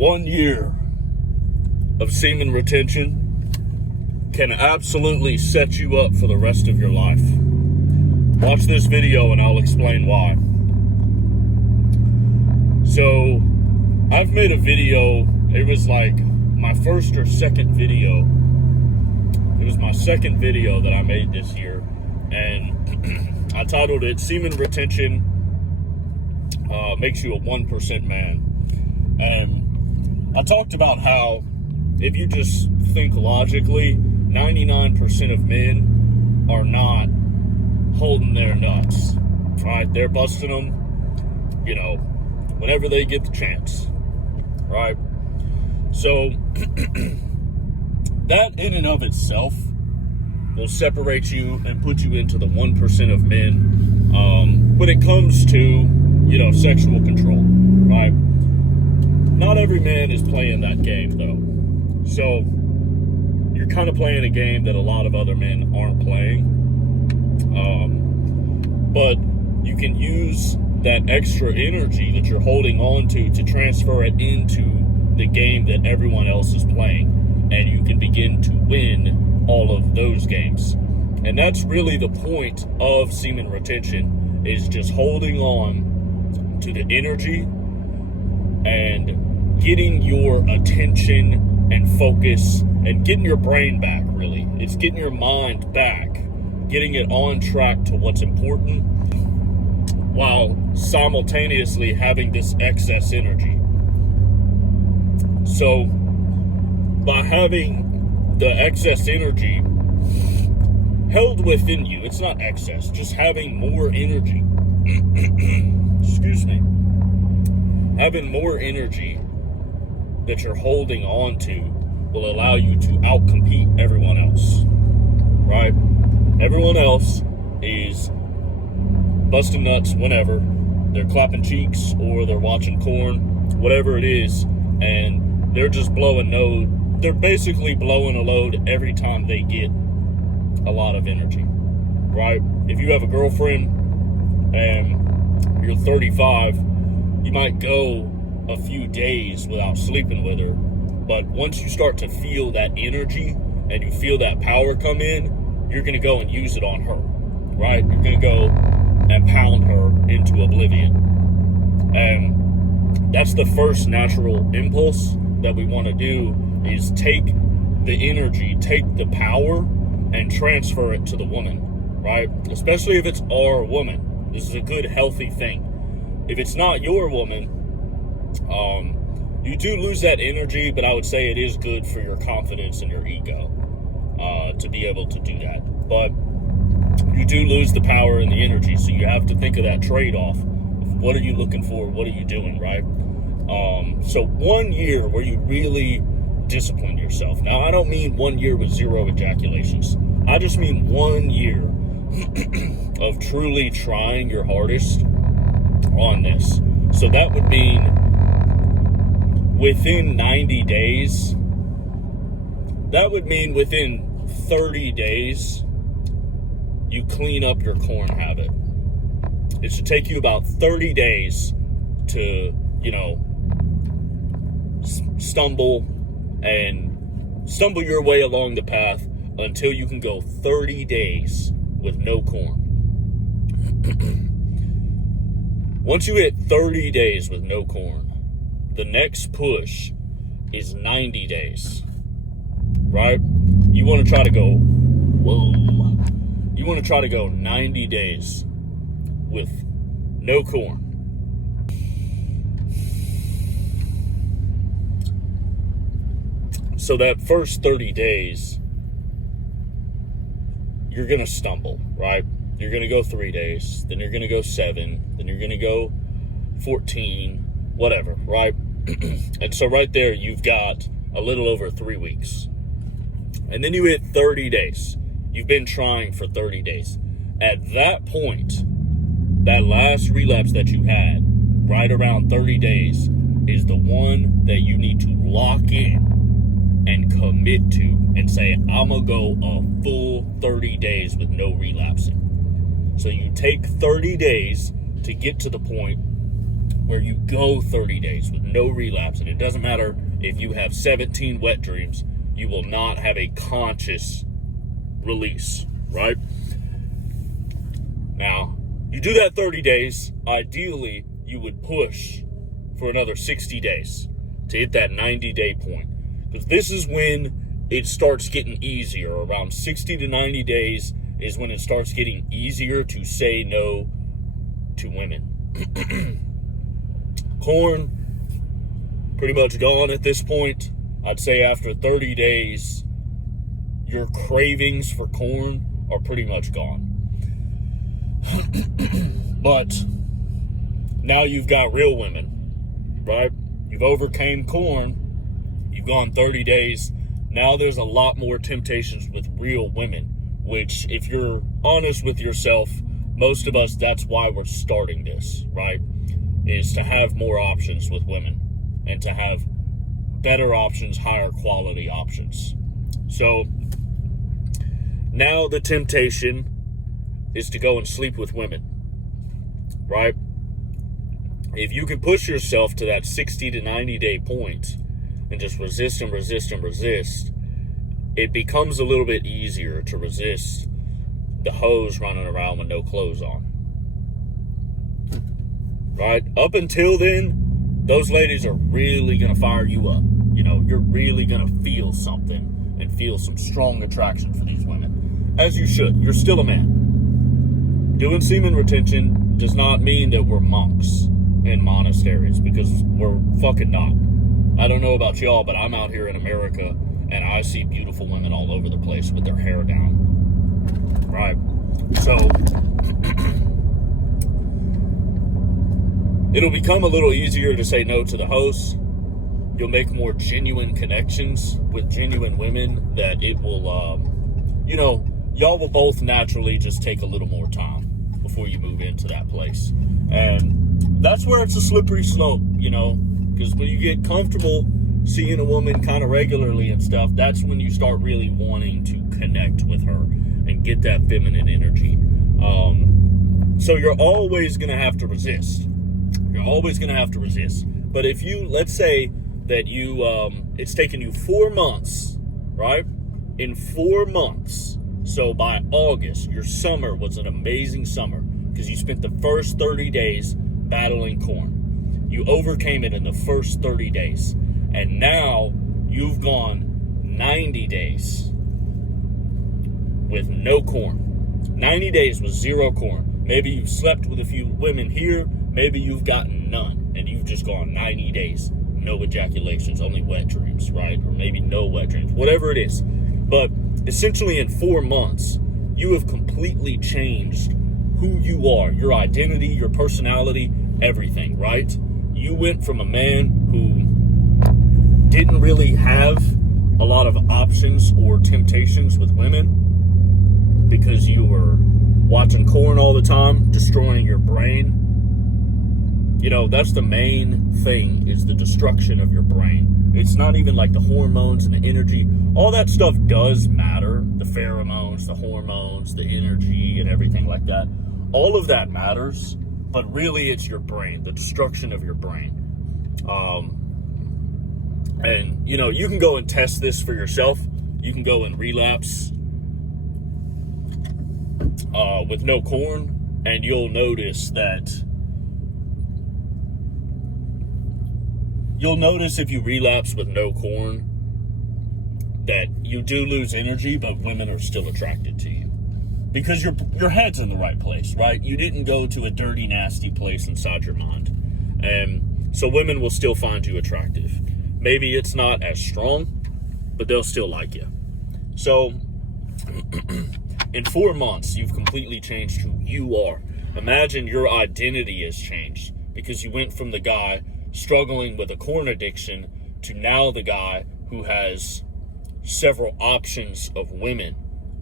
1 year of semen retention can absolutely set you up for the rest of your life. Watch this video and I'll explain why. So, I've made a video, it was like my first or second video. It was my second video that I made this year, and I titled it, Semen Retention Makes You a 1% Man. And I talked about how if you just think logically, 99% of men are not holding their nuts, right? They're busting them, whenever they get the chance, right? So that in and of itself will separate you and put you into the 1% of men when it comes to, sexual control, right? Not every man is playing that game, though. So you're kind of playing a game that a lot of other men aren't playing. But you can use that extra energy that you're holding on to transfer it into the game that everyone else is playing. And you can begin to win all of those games. And that's really the point of semen retention, is just holding on to the energy and getting your attention and focus and getting your brain back, really. It's getting your mind back, getting it on track to what's important while simultaneously having this excess energy. So by having the excess energy held within you, it's not excess, just having more energy. Excuse me. Having more energy that you're holding on to will allow you to outcompete everyone else, right? Everyone else is busting nuts whenever. They're clapping cheeks or they're watching corn, whatever it is, and they're just they're basically blowing a load every time they get a lot of energy, right? If you have a girlfriend and you're 35, you might go a few days without sleeping with her, but once you start to feel that energy and you feel that power come in, you're going to go and use it on her, right? You're going to go and pound her into oblivion. And that's the first natural impulse that we want to do, is take the energy, take the power, and transfer it to the woman, right? Especially if it's our woman. This is a good, healthy thing. If it's not your woman, you do lose that energy, but I would say it is good for your confidence and your ego to be able to do that. But you do lose the power and the energy, so you have to think of that trade-off. What are you looking for? What are you doing, right? So 1 year where you really discipline yourself. Now, I don't mean 1 year with 0 ejaculations. I just mean 1 year of truly trying your hardest on this. So that would mean within 90 days, that would mean within 30 days, you clean up your corn habit. It should take you about 30 days to, stumble your way along the path until you can go 30 days with no corn. Once you hit 30 days with no corn, the next push is 90 days, right? You want to try to go, you want to try to go 90 days with no corn. So that first 30 days, you're going to stumble, right? You're going to go 3 days, then you're going to go 7, then you're going to go 14, whatever, right? And so right there, you've got a little over 3 weeks. And then you hit 30 days. You've been trying for 30 days. At that point, that last relapse that you had, right around 30 days, is the one that you need to lock in and commit to and say, I'm going to go a full 30 days with no relapsing. So you take 30 days to get to the point where you go 30 days with no relapse, and it doesn't matter if you have 17 wet dreams, you will not have a conscious release, right? Now, you do that 30 days, ideally, you would push for another 60 days to hit that 90-day point. Because this is when it starts getting easier. Around 60 to 90 days is when it starts getting easier to say no to women. Corn, pretty much gone at this point. I'd say after 30 days, your cravings for corn are pretty much gone. But now you've got real women, right? You've overcame corn. You've gone 30 days. Now there's a lot more temptations with real women, which, if you're honest with yourself, most of us, that's why we're starting this, right? Is to have more options with women and to have better options, higher quality options. So now the temptation is to go and sleep with women, right? If you can push yourself to that 60 to 90 day point and just resist and resist and resist, it becomes a little bit easier to resist the hoes running around with no clothes on, right? Up until then, those ladies are really going to fire you up. You know, you're really going to feel something and feel some strong attraction for these women, as you should. You're still a man. Doing semen retention does not mean that we're monks in monasteries, because we're fucking not. I don't know about y'all, but I'm out here in America and I see beautiful women all over the place with their hair down, right? So it'll become a little easier to say no to the hosts. You'll make more genuine connections with genuine women that it will, y'all will both naturally just take a little more time before you move into that place. And that's where it's a slippery slope, because when you get comfortable seeing a woman kind of regularly and stuff, that's when you start really wanting to connect with her and get that feminine energy. So you're always going to have to resist. You're always going to have to resist. But if you, let's say that it's taken you 4 months, right? In 4 months, so by August, your summer was an amazing summer because you spent the first 30 days battling corn. You overcame it in the first 30 days. And now you've gone 90 days with no corn. 90 days with zero corn. Maybe you've slept with a few women here. Maybe you've gotten none. And you've just gone 90 days. No ejaculations, only wet dreams, right? Or maybe no wet dreams. Whatever it is. But essentially in 4 months, you have completely changed who you are. Your identity, your personality, everything, right? You went from a man who didn't really have a lot of options or temptations with women because you were watching corn all the time, destroying your brain. That's the main thing, is the destruction of your brain. It's not even like the hormones and the energy. All that stuff does matter. The pheromones, the hormones, the energy, and everything like that. All of that matters, but really it's your brain, the destruction of your brain. And, you can go and test this for yourself. You can go and relapse with no corn, and you'll notice if you relapse with no corn that you do lose energy, but women are still attracted to you because your head's in the right place, right? You didn't go to a dirty, nasty place inside your mind. And so women will still find you attractive. Maybe it's not as strong, but they'll still like you. So in 4 months, you've completely changed who you are. Imagine your identity has changed because you went from the guy struggling with a corn addiction to now the guy who has several options of women.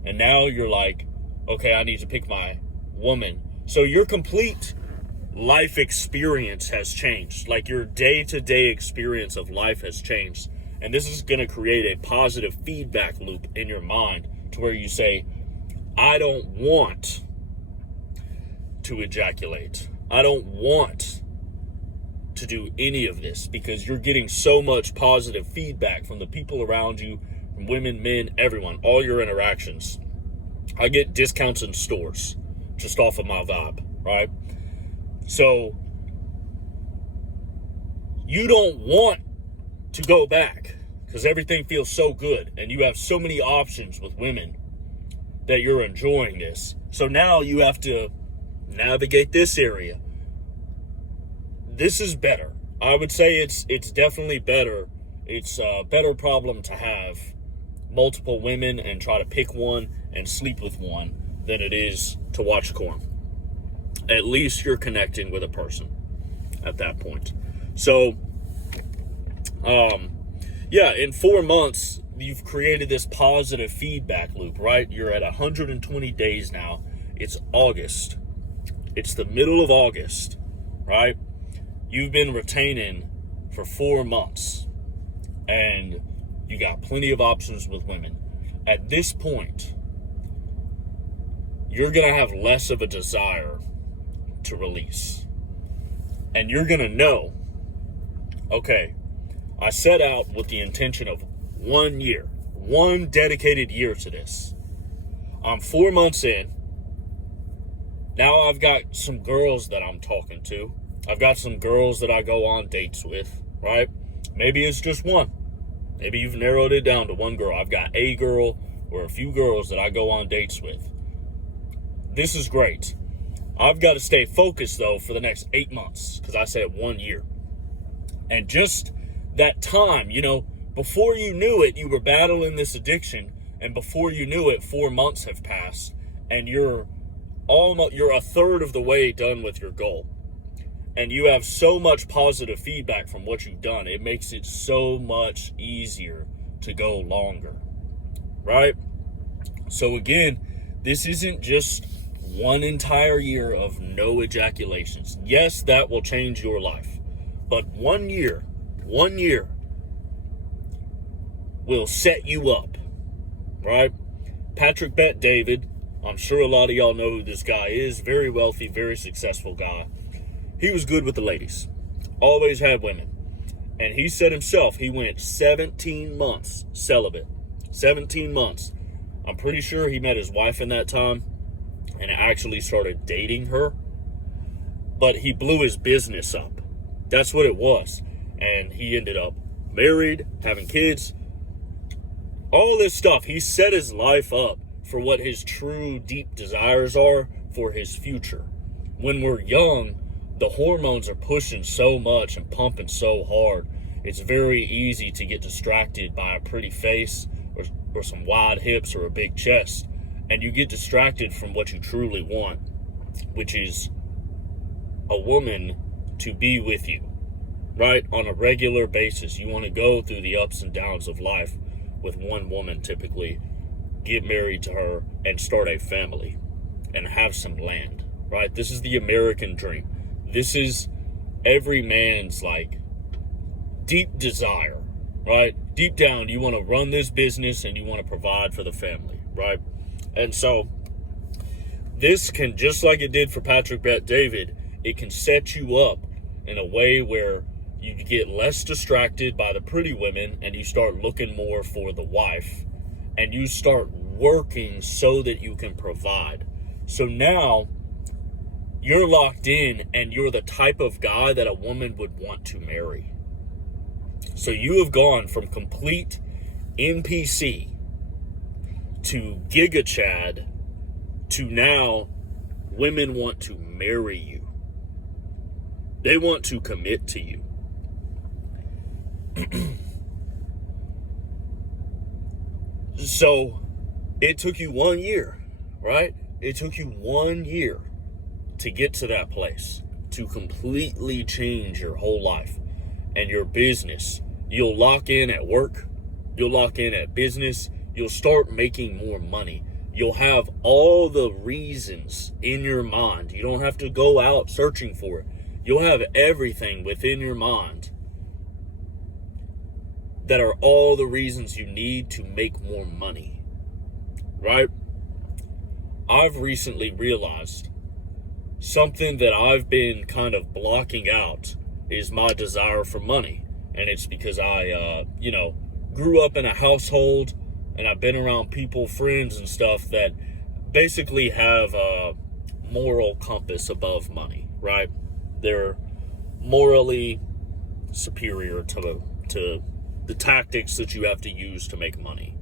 And now you're like, okay, I need to pick my woman. So your complete life experience has changed. Like your day-to-day experience of life has changed. And this is going to create a positive feedback loop in your mind to where you say, I don't want to ejaculate. I don't want to do any of this because you're getting so much positive feedback from the people around you, from women, men, everyone, all your interactions. I get discounts in stores just off of my vibe, right? So you don't want to go back because everything feels so good and you have so many options with women that you're enjoying this. So now you have to navigate this area. This is better. I would say it's definitely better. It's a better problem to have multiple women and try to pick one and sleep with one than it is to watch porn. At least you're connecting with a person at that point. So, in 4 months, you've created this positive feedback loop, right? You're at 120 days now. It's August. It's the middle of August, right? You've been retaining for 4 months and you got plenty of options with women. At this point, you're going to have less of a desire to release. And you're going to know, okay, I set out with the intention of 1 year, one dedicated year to this. I'm 4 months in. Now I've got some girls that I'm talking to. I've got some girls that I go on dates with, right? Maybe it's just one. Maybe you've narrowed it down to one girl. I've got a girl or a few girls that I go on dates with. This is great. I've got to stay focused, though, for the next 8 months because I said 1 year. And just that time, before you knew it, you were battling this addiction. And before you knew it, 4 months have passed. And you're a third of the way done with your goal. And you have so much positive feedback from what you've done. It makes it so much easier to go longer, right? So again, this isn't just one entire year of no ejaculations. Yes, that will change your life. But 1 year will set you up, right? Patrick Bet David, I'm sure a lot of y'all know who this guy is. Very wealthy, very successful guy. He was good with the ladies. Always had women. And he said himself, he went 17 months celibate. 17 months. I'm pretty sure he met his wife in that time and actually started dating her. But he blew his business up. That's what it was. And he ended up married, having kids. All this stuff. He set his life up for what his true deep desires are for his future. When we're young, the hormones are pushing so much and pumping so hard. It's very easy to get distracted by a pretty face or some wide hips or a big chest. And you get distracted from what you truly want, which is a woman to be with you, right? On a regular basis. You want to go through the ups and downs of life with one woman typically, get married to her, and start a family and have some land, right? This is the American dream. This is every man's deep desire, right? Deep down, you want to run this business and you want to provide for the family, right? And so this can, just like it did for Patrick Bet David, it can set you up in a way where you get less distracted by the pretty women and you start looking more for the wife and you start working so that you can provide. So now you're locked in and you're the type of guy that a woman would want to marry. So you have gone from complete NPC to Giga Chad to now women want to marry you. They want to commit to you. So it took you 1 year, right? It took you 1 year to get to that place, to completely change your whole life and your business. You'll lock in at work. You'll lock in at business. You'll start making more money. You'll have all the reasons in your mind. You don't have to go out searching for it. You'll have everything within your mind that are all the reasons you need to make more money, right? I've recently realized something that I've been kind of blocking out is my desire for money. And it's because I, grew up in a household and I've been around people, friends and stuff that basically have a moral compass above money, right? They're morally superior to the tactics that you have to use to make money.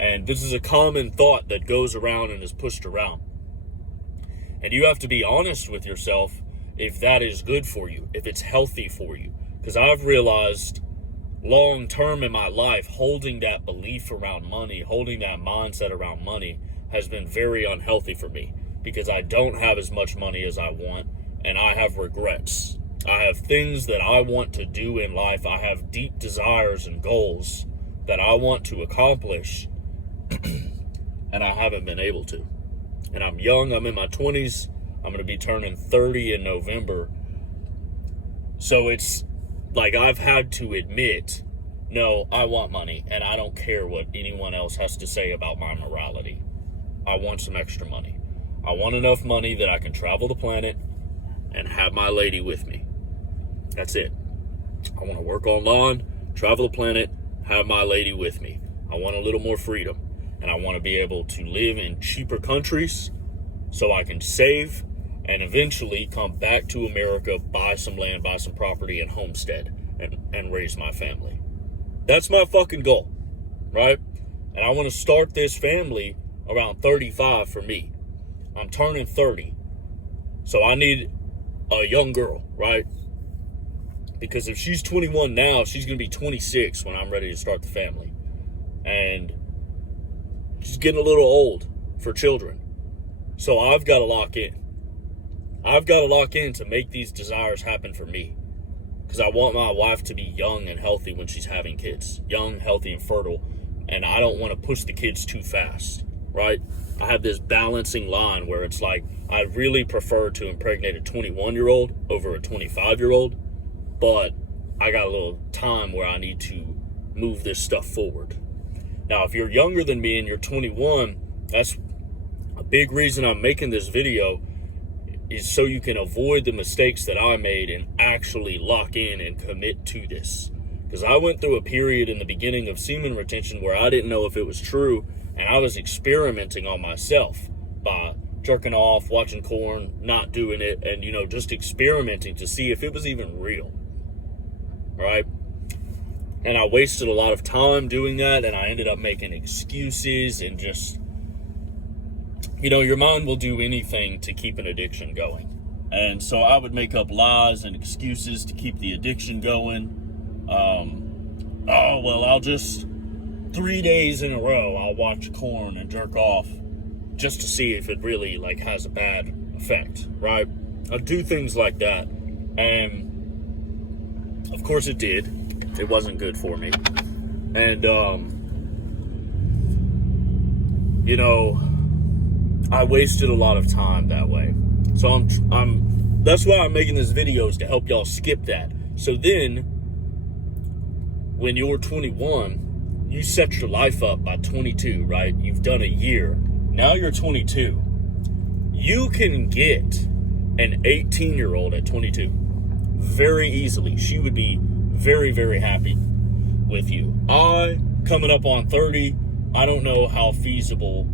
And this is a common thought that goes around and is pushed around. And you have to be honest with yourself if that is good for you, if it's healthy for you. Because I've realized long term in my life, holding that belief around money, holding that mindset around money has been very unhealthy for me, because I don't have as much money as I want, and I have regrets. I have things that I want to do in life. I have deep desires and goals that I want to accomplish, and I haven't been able to. And I'm young, I'm in my 20s, I'm going to be turning 30 in November. So it's like I've had to admit, no, I want money, and I don't care what anyone else has to say about my morality. I want some extra money. I want enough money that I can travel the planet and have my lady with me. That's it. I want to work online, travel the planet, have my lady with me. I want a little more freedom, and I want to be able to live in cheaper countries so I can save and eventually come back to America, buy some land, buy some property, and homestead, and raise my family. That's my fucking goal, right? And I want to start this family around 35 for me. I'm turning 30, so I need a young girl, right? Because if she's 21 now, she's going to be 26 when I'm ready to start the family. And she's getting a little old for children. So I've got to lock in. I've got to lock in to make these desires happen for me. Because I want my wife to be young and healthy when she's having kids. Young, healthy, and fertile. And I don't want to push the kids too fast, right? I have this balancing line where it's like, I really prefer to impregnate a 21-year-old over a 25-year-old. But I got a little time where I need to move this stuff forward. Now, if you're younger than me and you're 21, that's a big reason I'm making this video, is so you can avoid the mistakes that I made and actually lock in and commit to this. Because I went through a period in the beginning of semen retention where I didn't know if it was true, and I was experimenting on myself by jerking off, watching porn, not doing it, and, just experimenting to see if it was even real, right? And I wasted a lot of time doing that, and I ended up making excuses and just, your mind will do anything to keep an addiction going. And so I would make up lies and excuses to keep the addiction going. I'll just 3 days in a row, I'll watch porn and jerk off just to see if it really has a bad effect, right? I'll do things like that. And of course it did. It wasn't good for me. And, I wasted a lot of time that way. So that's why I'm making this video, is to help y'all skip that. So then, when you're 21, you set your life up by 22, right? You've done a year. Now you're 22. You can get an 18-year-old at 22 very easily. She would be very, very happy with you. Coming up on 30, I don't know how feasible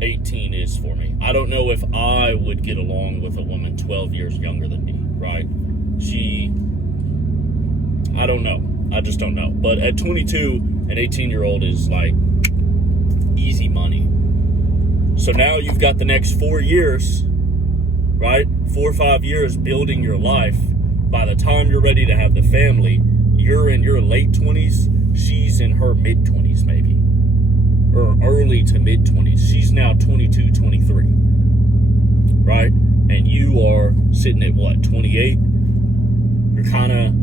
18 is for me. I don't know if I would get along with a woman 12 years younger than me, right? I don't know. I just don't know. But at 22, an 18-year-old is easy money. So now you've got the next 4 years, right? 4 or 5 years building your life. By the time you're ready to have the family, you're in your late 20s. She's in her mid-20s maybe. Or early to mid-20s. She's now 22, 23. Right? And you are sitting at 28? You're kind of,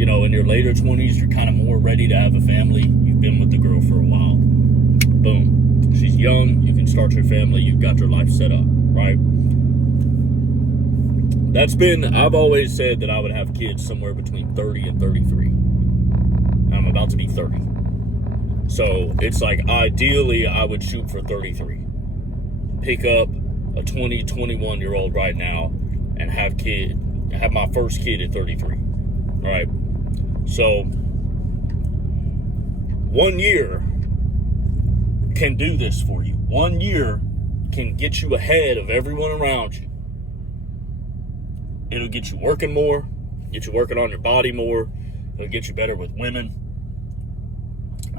in your later 20s, you're kind of more ready to have a family. You've been with the girl for a while. Boom. She's young. You can start your family. You've got your life set up. Right? I've always said that I would have kids somewhere between 30 and 33. I'm about to be 30. So it's ideally I would shoot for 33. Pick up a 20, 21-year-old right now and have my first kid at 33. All right. So 1 year can do this for you. 1 year can get you ahead of everyone around you. It'll get you working more, get you working on your body more. It'll get you better with women.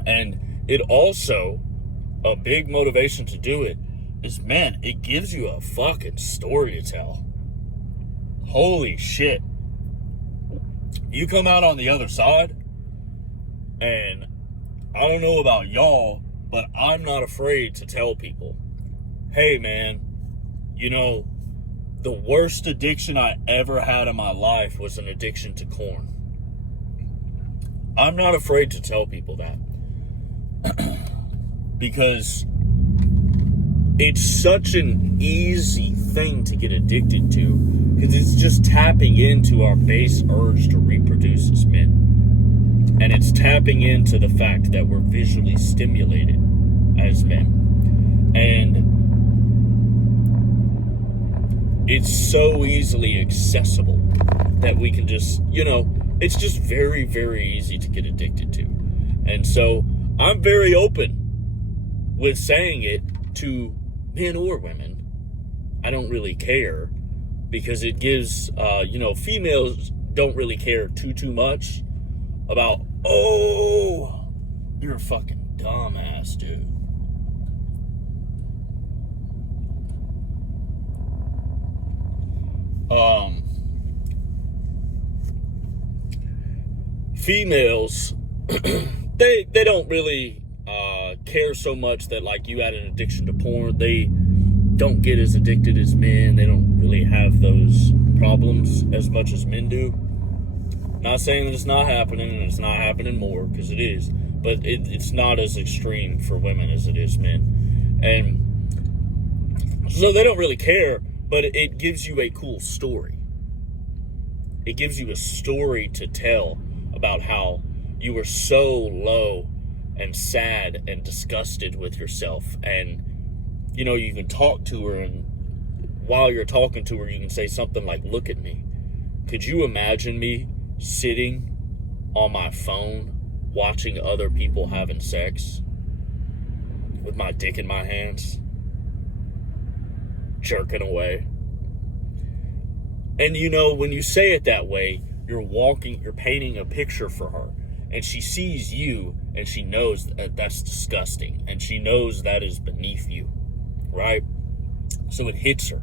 And it also, a big motivation to do it is, man, it gives you a fucking story to tell. Holy shit. You come out on the other side, and I don't know about y'all, but I'm not afraid to tell people, hey man, you know, the worst addiction I ever had in my life was an addiction to corn. I'm not afraid to tell people that. Because it's such an easy thing to get addicted to, because it's just tapping into our base urge to reproduce as men. And it's tapping into the fact that we're visually stimulated as men. And it's so easily accessible that we can just, you know, it's just very, very easy to get addicted to. And so I'm very open with saying it to men or women. I don't really care, because it gives, females don't really care too much about, oh, you're a fucking dumbass, dude. Females, they don't really care so much that, like, you had an addiction to porn. They don't get as addicted as men. They don't really have those problems as much as men do. Not saying that it's not happening, and it's not happening more, because it is, but it's not as extreme for women as it is men. And so they don't really care, but it gives you a cool story. It gives you a story to tell about how you were so low and sad and disgusted with yourself. And, you know, you can talk to her, and while you're talking to her, you can say something like, look at me. Could you imagine me sitting on my phone watching other people having sex with my dick in my hands, jerking away? And, you know, when you say it that way, you're painting a picture for her. And she sees you, and she knows that that's disgusting. And she knows that is beneath you, right? So it hits her.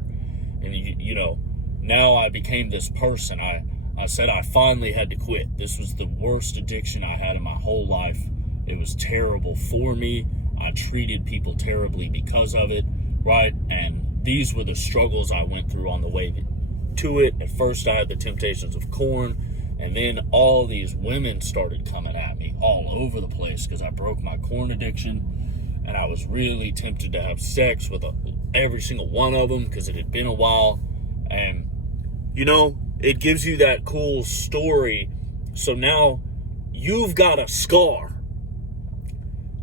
And, you know, now I became this person. I said I finally had to quit. This was the worst addiction I had in my whole life. It was terrible for me. I treated people terribly because of it, right? And these were the struggles I went through on the way to it. At first, I had the temptations of corn. And then all these women started coming at me all over the place because I broke my corn addiction. And I was really tempted to have sex with every single one of them because it had been a while. And, you know, it gives you that cool story. So now you've got a scar,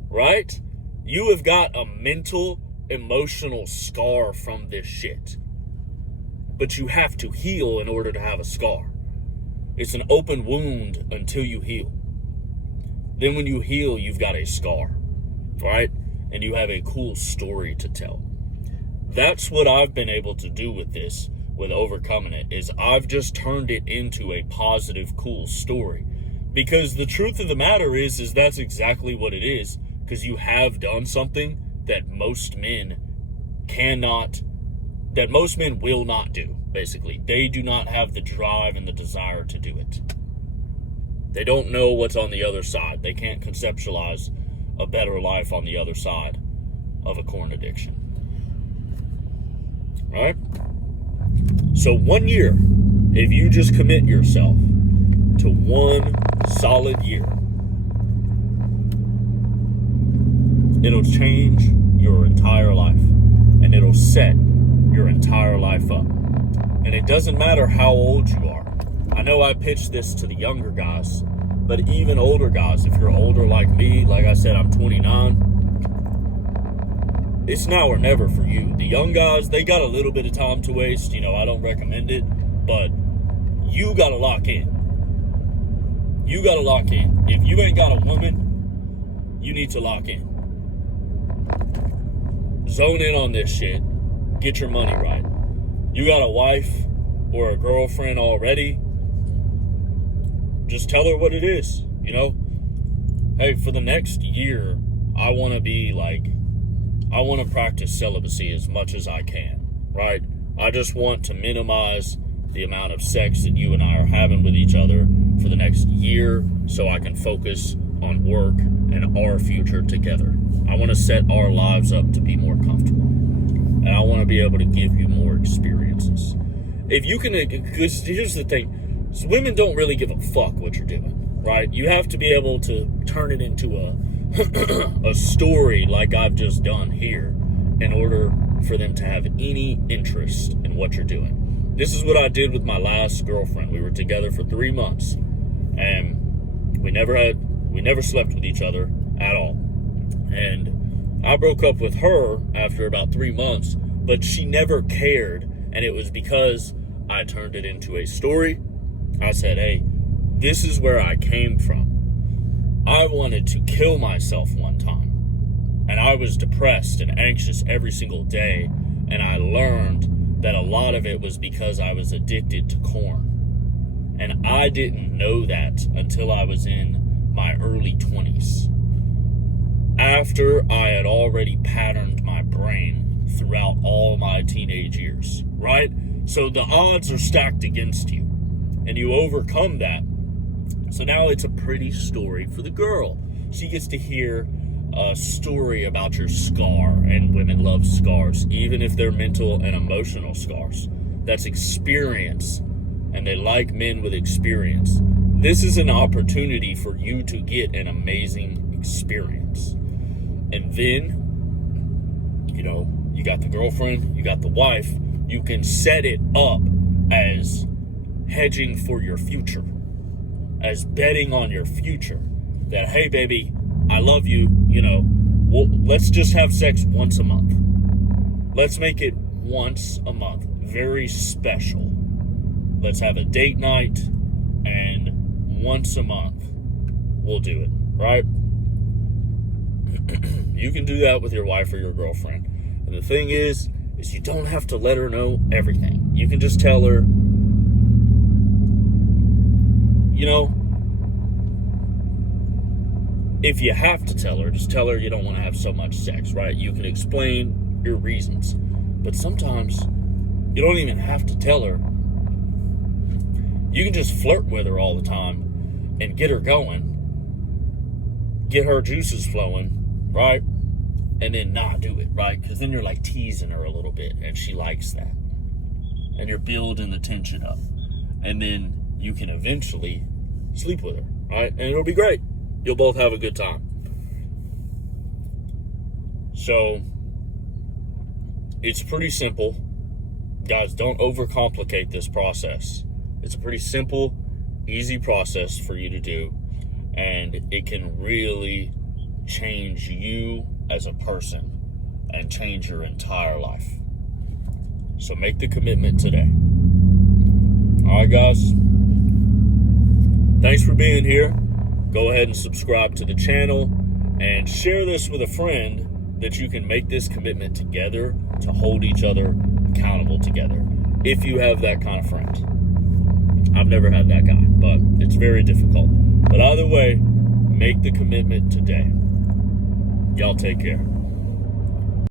right? You have got a mental, emotional scar from this shit. But you have to heal in order to have a scar. It's an open wound until you heal. Then when you heal, you've got a scar, right? And you have a cool story to tell. That's what I've been able to do with this, with overcoming it, is I've just turned it into a positive, cool story. Because the truth of the matter is that's exactly what it is. Because you have done something that most men will not do, basically. They do not have the drive and the desire to do it. They don't know what's on the other side. They can't conceptualize a better life on the other side of a corn addiction. Right? So 1 year, if you just commit yourself to 1 solid year, it'll change your entire life, and it'll set your entire life up. And it doesn't matter how old you are. I know I pitched this to the younger guys, but even older guys, if you're older like me, like I said, I'm 29, it's now or never for you. The young guys, they got a little bit of time to waste. You know, I don't recommend it, but you got to lock in. You got to lock in. If you ain't got a woman, you need to lock in. Zone in on this shit. Get your money right. You got a wife or a girlfriend already, just tell her what it is, you know? Hey, for the next year, I want to practice celibacy as much as I can, right? I just want to minimize the amount of sex that you and I are having with each other for the next year so I can focus on work and our future together. I want to set our lives up to be more comfortable. And I want to be able to give you more experiences. If you can, because here's the thing, women don't really give a fuck what you're doing, right? You have to be able to turn it into a story like I've just done here in order for them to have any interest in what you're doing. This is what I did with my last girlfriend. We were together for 3 months, and we never slept with each other at all. And I broke up with her after about 3 months, but she never cared, and it was because I turned it into a story. I said, hey, this is where I came from. I wanted to kill myself one time, and I was depressed and anxious every single day, and I learned that a lot of it was because I was addicted to corn. And I didn't know that until I was in my early 20s. After I had already patterned my brain throughout all my teenage years, right? So the odds are stacked against you, and you overcome that. So now it's a pretty story for the girl. She gets to hear a story about your scar, and women love scars, even if they're mental and emotional scars. That's experience, and they like men with experience. This is an opportunity for you to get an amazing experience. And then, you know, you got the girlfriend, you got the wife, you can set it up as hedging for your future, as betting on your future. That, hey, baby, I love you, you know, well, let's just have sex once a month. Let's make it once a month, very special. Let's have a date night, and once a month, we'll do it, right? You can do that with your wife or your girlfriend. And the thing is you don't have to let her know everything. You can just tell her, you know, if you have to tell her, just tell her you don't want to have so much sex, right? You can explain your reasons. But sometimes you don't even have to tell her. You can just flirt with her all the time and get her going, get her juices flowing, right? And then not do it, right? Because then you're like teasing her a little bit, and she likes that. And you're building the tension up. And then you can eventually sleep with her, right? And it'll be great. You'll both have a good time. So, it's pretty simple. Guys, don't overcomplicate this process. It's a pretty simple, easy process for you to do. And it can really change you as a person and change your entire life. So make the commitment today. All right, guys. Thanks for being here. Go ahead and subscribe to the channel and share this with a friend that you can make this commitment together to hold each other accountable together. If you have that kind of friend. I've never had that guy, but it's very difficult. But either way, make the commitment today. Y'all take care.